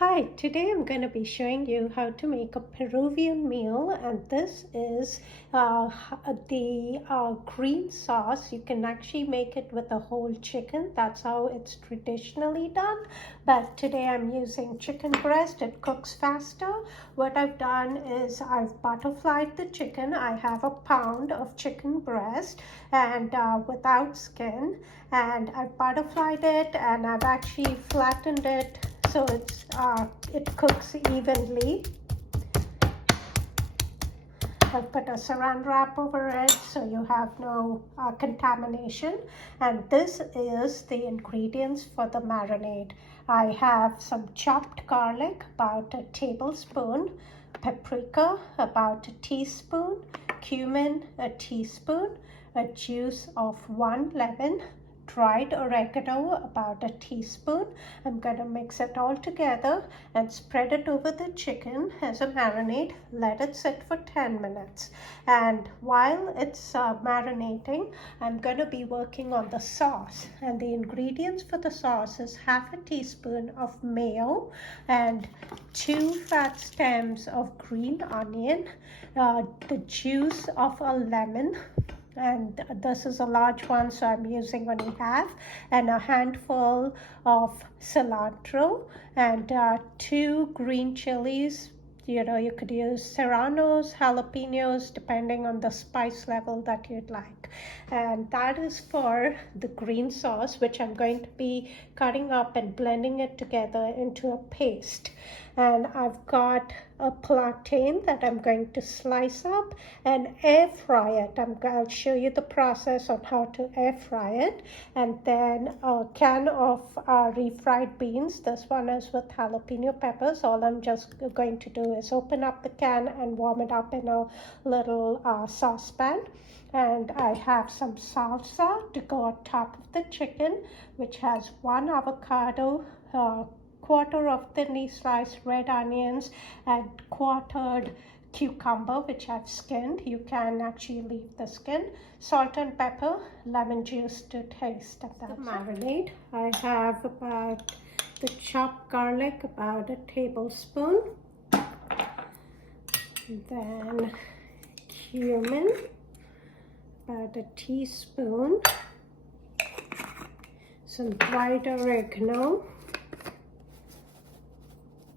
Hi, today I'm going to be showing you how to make a Peruvian meal, and this is the green sauce. You can actually make it with a whole chicken. That's how it's traditionally done, but today I'm using chicken breast. It cooks faster. What I've done is I've butterflied the chicken. I have a pound of chicken breast and without skin, and I've butterflied it and I've actually flattened it so it cooks evenly. I've put a saran wrap over it so you have no contamination. And this is the ingredients for the marinade. I have some chopped garlic, about a tablespoon, paprika, about a teaspoon, cumin, a teaspoon, a juice of 1 lemon, dried oregano, about a teaspoon. I'm going to mix it all together and spread it over the chicken as a marinade. Let it sit for 10 minutes. And while it's marinating, I'm going to be working on the sauce. And the ingredients for the sauce is half a teaspoon of mayo and 2 fat stems of green onion, the juice of a lemon, and this is a large one, so I'm using only half, and a handful of cilantro, and 2 green chilies. You could use serranos, jalapeños, depending on the spice level that you'd like. And that is for the green sauce, which I'm going to be cutting up and blending it together into a paste. And I've got a plantain that I'm going to slice up and air fry it. I'll show you the process on how to air fry it. And then a can of refried beans. This one is with jalapeno peppers. All I'm just going to do is open up the can and warm it up in a little saucepan. And I have some salsa to go on top of the chicken, which has 1 avocado, quarter of thinly sliced red onions, and quartered cucumber, which I've skinned. You can actually leave the skin. Salt and pepper, lemon juice to taste. And that's the marinade. I have about the chopped garlic, about a tablespoon. Then cumin, about a teaspoon. Some dried oregano,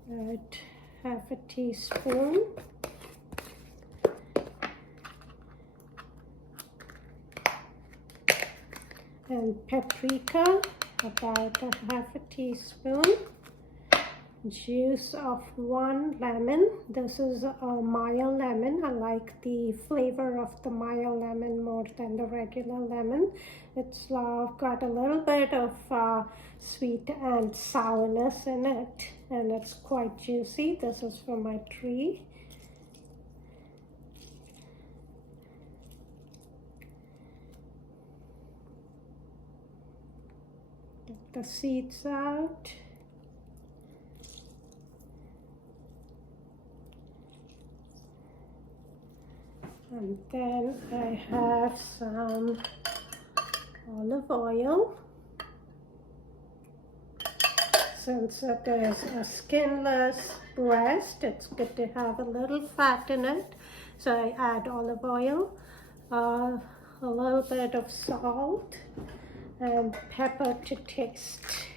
about half a teaspoon. And paprika, about a half a teaspoon. Juice of 1 lemon. This is a mayo lemon. I like the flavor of the mayo lemon more than the regular lemon. It's got a little bit of sweet and sourness in it, and it's quite juicy. This is from my tree. Get the seeds out. And then I have some olive oil. Since it is a skinless breast, it's good to have a little fat in it. So I add olive oil, a little bit of salt, and pepper to taste.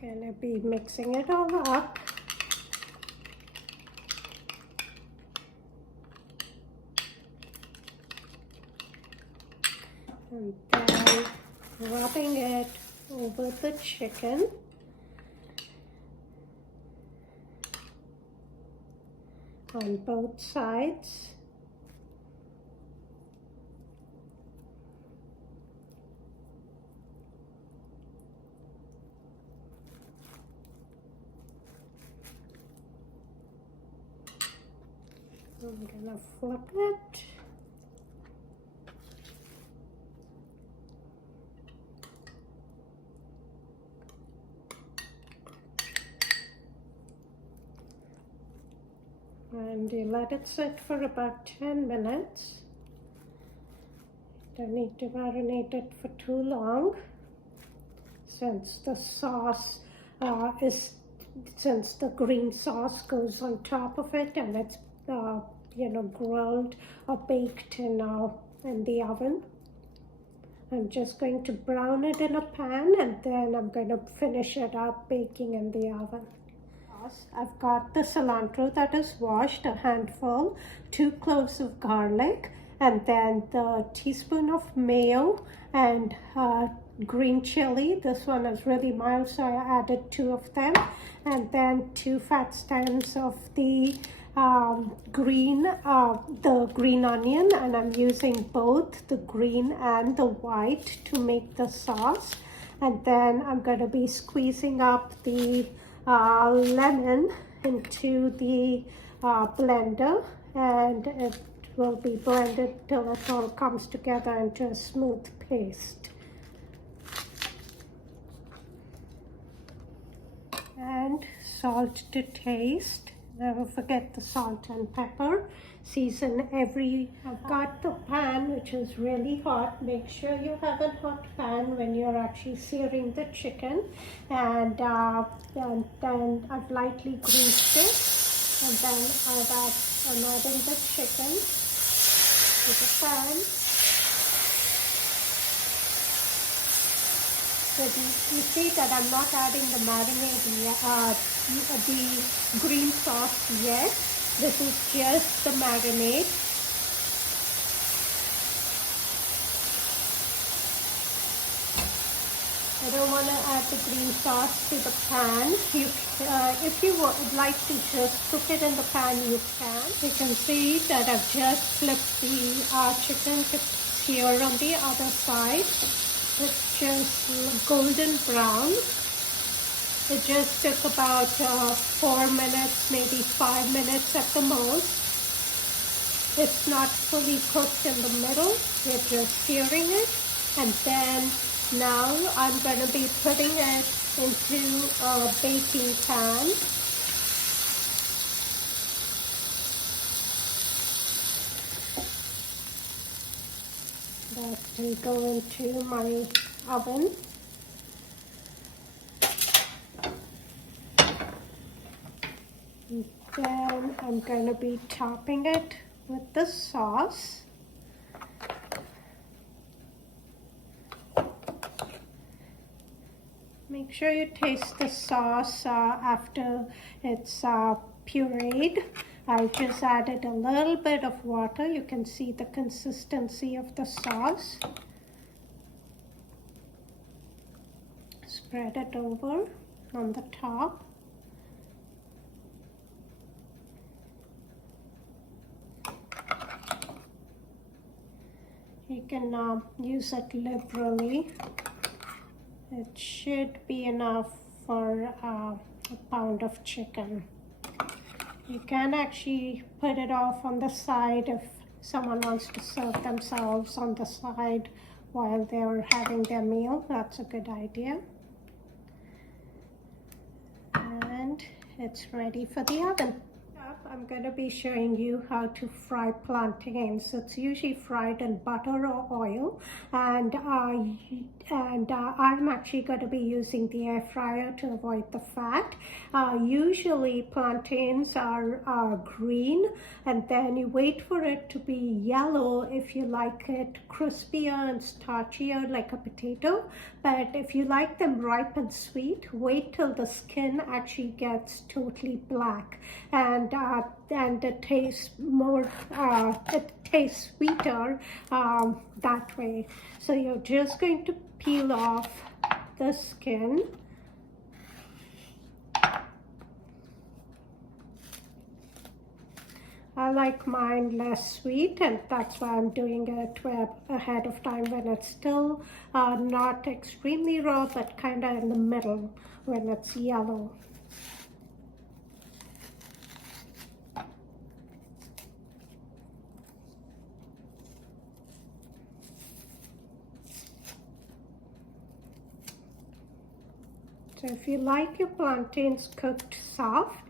Gonna be mixing it all up. And then rubbing it over the chicken. On both sides. I'm gonna flip it. And you let it sit for about 10 minutes. Don't need to marinate it for too long, since the sauce since the green sauce goes on top of it, and it's grilled or baked in the oven. I'm just going to brown it in a pan, and then I'm going to finish it up baking in the oven. I've got the cilantro that is washed, a handful, 2 cloves of garlic, and then the teaspoon of mayo and green chili. This one is really mild, so I added 2 of them, and then 2 fat stems of the green onion, and I'm using both the green and the white to make the sauce. And then I'm going to be squeezing up the lemon into the blender, and it will be blended till it all comes together into a smooth paste. And salt to taste. Never forget the salt and pepper. Season I've got the pan, which is really hot. Make sure you have a hot pan when you're actually searing the chicken. And then I've lightly greased it. And then I'm adding the chicken to the pan. So you see that I'm not adding the marinade yet, the green sauce yet. This is just the marinade. I don't want to add the green sauce to the pan. If you would like to just cook it in the pan, you can. You can see that I've just flipped the chicken to sear on the other side. It's just golden brown. It just took about 4 minutes, maybe 5 minutes at the most. It's not fully cooked in the middle. We're just searing it. And then now I'm going to be putting it into a baking pan. That will go into my oven. And then I'm going to be topping it with the sauce. Make sure you taste the sauce after it's pureed. I just added a little bit of water. You can see the consistency of the sauce. Spread it over on the top. You can use it liberally. It should be enough for a pound of chicken. You can actually put it off on the side if someone wants to serve themselves on the side while they're having their meal. That's a good idea. And it's ready for the oven. I'm going to be showing you how to fry plantains. It's usually fried in butter or oil, and I'm actually going to be using the air fryer to avoid the fat. Usually plantains are green, and then you wait for it to be yellow if you like it crispier and starchier like a potato. But if you like them ripe and sweet, wait till the skin actually gets totally black, and it tastes more, it tastes sweeter that way. So you're just going to peel off the skin. I like mine less sweet, and that's why I'm doing it ahead of time when it's still not extremely raw, but kind of in the middle when it's yellow. So if you like your plantains cooked soft,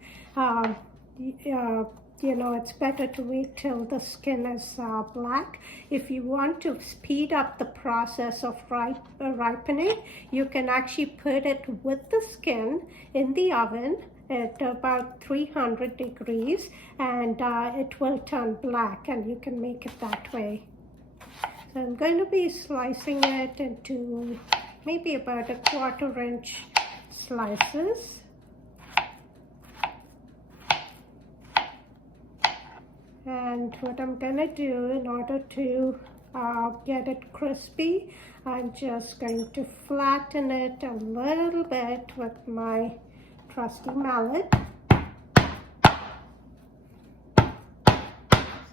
it's better to wait till the skin is black. If you want to speed up the process of ripening, you can actually put it with the skin in the oven at about 300 degrees, and it will turn black, and you can make it that way. So I'm going to be slicing it into maybe about a 1/4 inch slices. And what I'm gonna do in order to get it crispy, I'm just going to flatten it a little bit with my trusty mallet.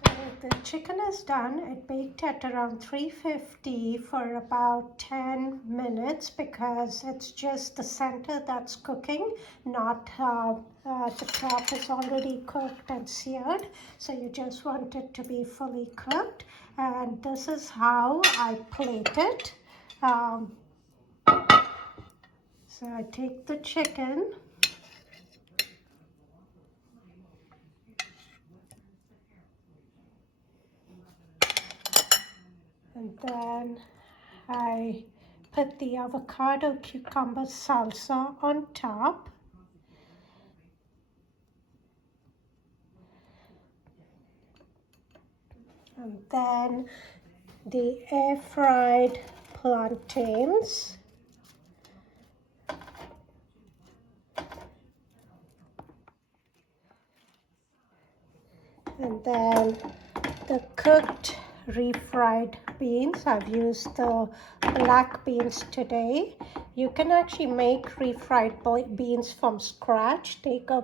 So the chicken is done. It baked at around 350 for about 10 minutes because it's just the center that's cooking, not the top is already cooked and seared. So you just want it to be fully cooked. And this is how I plate it. So I take the chicken, and then I put the avocado cucumber salsa on top. And then the air fried plantains. And then the cooked refried beans. I've used the black beans today. You can actually make refried beans from scratch. Take a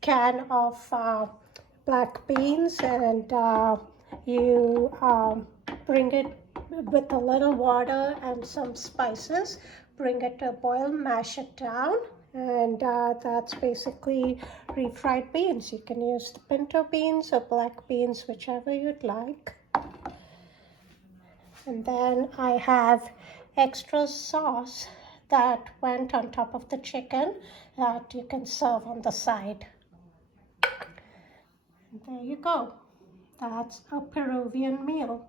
can of black beans, and you bring it with a little water and some spices. Bring it to a boil, mash it down, and that's basically refried beans. You can use the pinto beans or black beans, whichever you'd like. And then I have extra sauce that went on top of the chicken that you can serve on the side. And there you go. That's a Peruvian meal.